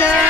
time.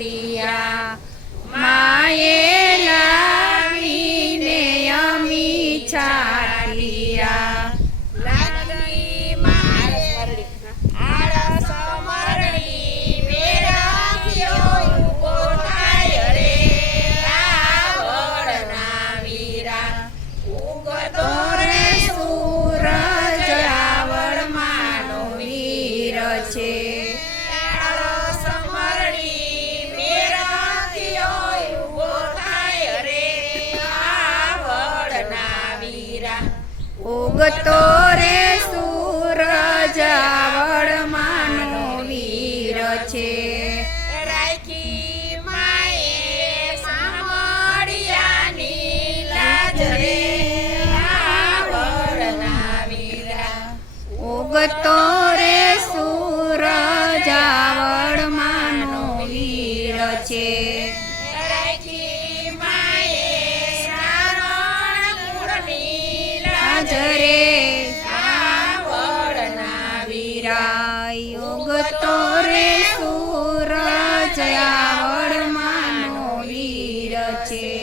ติยามาเย ઉગતો રે સૂરજ વડમાનો વીર છે. રાખી માએ સામળિયાની ઉગતો રે સૂરજ વડમાનો વીર છે. Good.